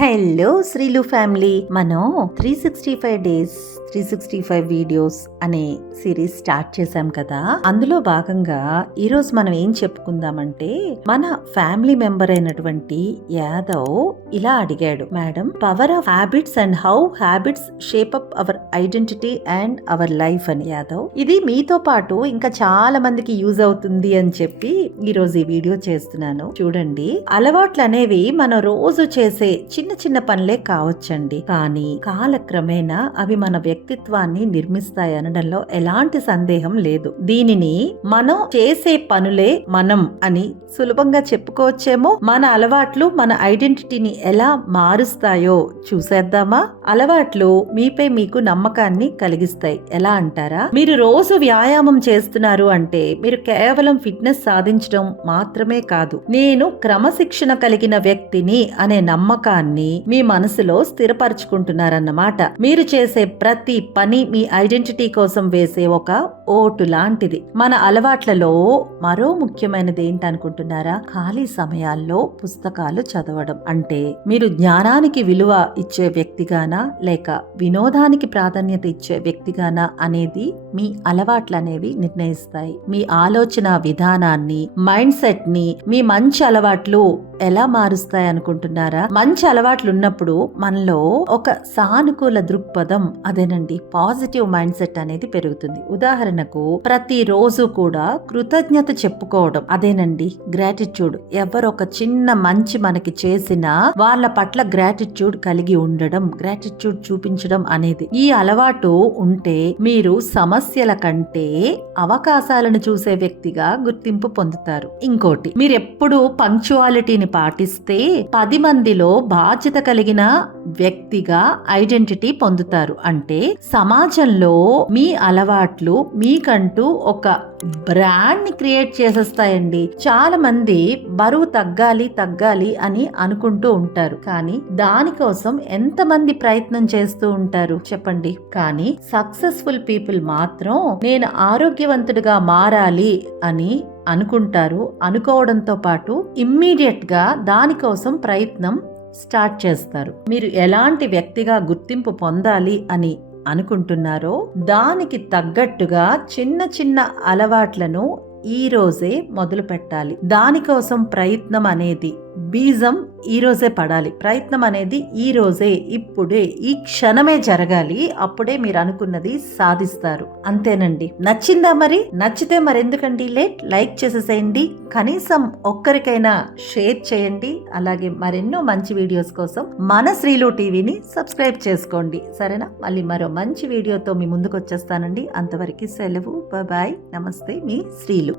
Hello శ్రీలు family, మనం 365 days 365 videos అనే series start చేశాం కదా. అందులో భాగంగా ఈరోజు మనం ఏం చెప్పుకుందామంటే, మన ఫ్యామిలీ మెంబర్ అయినటువంటి యాదవ్ ఇలా అడిగాడు, madam, power of habits and how habits shape up our identity and our life అని. యాదవ్, ఇది మీతో పాటు ఇంకా చాలా మందికి యూజ్ అవుతుంది అని చెప్పి ఈరోజు ఈ వీడియో చేస్తున్నాను. చూడండి, అలవాట్లు అనేవి మనం రోజు చేసే చిన్న చిన్న పనులే కావచ్చండి, కానీ కాలక్రమేణా అవి మన వ్యక్తిత్వాన్ని నిర్మిస్తాయి అనడంలో ఎలాంటి సందేహం లేదు. దీనిని మనం చేసే పనులే మనం అని సులభంగా చెప్పుకోవచ్చేమో. మన అలవాట్లు మన ఐడెంటిటీని ఎలా మారుస్తాయో చూసేద్దామా. అలవాట్లు మీపై మీకు నమ్మకాన్ని కలిగిస్తాయి. ఎలా అంటారా? మీరు రోజు వ్యాయామం చేస్తున్నారు అంటే మీరు కేవలం ఫిట్నెస్ సాధించడం మాత్రమే కాదు, నేను క్రమశిక్షణ కలిగిన వ్యక్తిని అనే నమ్మకాన్ని మీ మనసులో స్థిరపరచుకుంటున్నారన్నమాట. మీరు చేసే ప్రతి పని మీ ఐడెంటిటీ కోసం వేసే ఒక ఓటు లాంటిది. మన అలవాట్లలో మరో ముఖ్యమైనది ఏంటనుకుంటున్నారా? ఖాళీ సమయాల్లో పుస్తకాలు చదవడం. అంటే మీరు జ్ఞానానికి విలువ ఇచ్చే వ్యక్తిగానా లేక వినోదానికి ప్రాధాన్యత ఇచ్చే వ్యక్తిగానా అనేది మీ అలవాట్లు అనేవి నిర్ణయిస్తాయి. మీ ఆలోచన విధానాన్ని, మైండ్ సెట్ ని మీ మంచి అలవాట్లు ఎలా మారుస్తాయి అనుకుంటున్నారా? మంచి అలవాట్లు ఉన్నప్పుడు మనలో ఒక సానుకూల దృక్పథం, అదేనండి పాజిటివ్ మైండ్ సెట్ అనేది పెరుగుతుంది. ఉదాహరణకు, ప్రతి రోజు కూడా కృతజ్ఞత చెప్పుకోవడం, అదేనండి గ్రాటిట్యూడ్. ఎవరొక చిన్న మంచి మనకి చేసినా వాళ్ళ పట్ల గ్రాటిట్యూడ్ కలిగి ఉండడం, గ్రాటిట్యూడ్ చూపించడం అనేది. ఈ అలవాటు ఉంటే మీరు సమస్యల కంటే అవకాశాలను చూసే వ్యక్తిగా గుర్తింపు పొందుతారు. ఇంకోటి, మీరెప్పుడు పంక్చువాలిటీని పాటిస్తే 10 మందిలో బాధ్యత కలిగిన వ్యక్తిగా ఐడెంటిటీ పొందుతారు. అంటే సమాజంలో మీ అలవాట్లు మీకంటూ ఒక బ్రాండ్ ని క్రియేట్ చేసేస్తాయండి. చాలా మంది బరువు తగ్గాలి అని అనుకుంటూ ఉంటారు, కానీ దానికోసం ఎంతమంది ప్రయత్నం చేస్తూ ఉంటారు చెప్పండి. కానీ సక్సెస్ఫుల్ పీపుల్ మాత్రం నేను ఆరోగ్యవంతుడిగా మారాలి అని అనుకుంటారు. అనుకోవడంతో పాటు ఇమ్మీడియట్ గా దానికోసం ప్రయత్నం స్టార్ట్ చేస్తారు. మీరు ఎలాంటి వ్యక్తిగా గుర్తింపు పొందాలి అని అనుకుంటున్నారో దానికి తగ్గట్టుగా చిన్న చిన్న అలవాట్లను ఈ రోజే మొదలు పెట్టాలి. దానికోసం ప్రయత్నం అనేది బీజం ఈ రోజే పడాలి. ప్రయత్నం అనేది ఈ రోజే, ఇప్పుడే, ఈ క్షణమే జరగాలి. అప్పుడే మీరు అనుకున్నది సాధిస్తారు. అంతేనండి. నచ్చిందా? మరి నచ్చితే మరెందుకండి లేట్, లైక్ చేసేసేయండి. కనీసం ఒక్కరికైనా షేర్ చేయండి. అలాగే మరెన్నో మంచి వీడియోస్ కోసం మన శ్రీలు టీవీని సబ్స్క్రైబ్ చేసుకోండి. సరేనా? మళ్ళీ మరో మంచి వీడియోతో మీ ముందుకు వచ్చేస్తానండి. అంతవరకు సెలవు. బాయ్. నమస్తే, మీ శ్రీలు.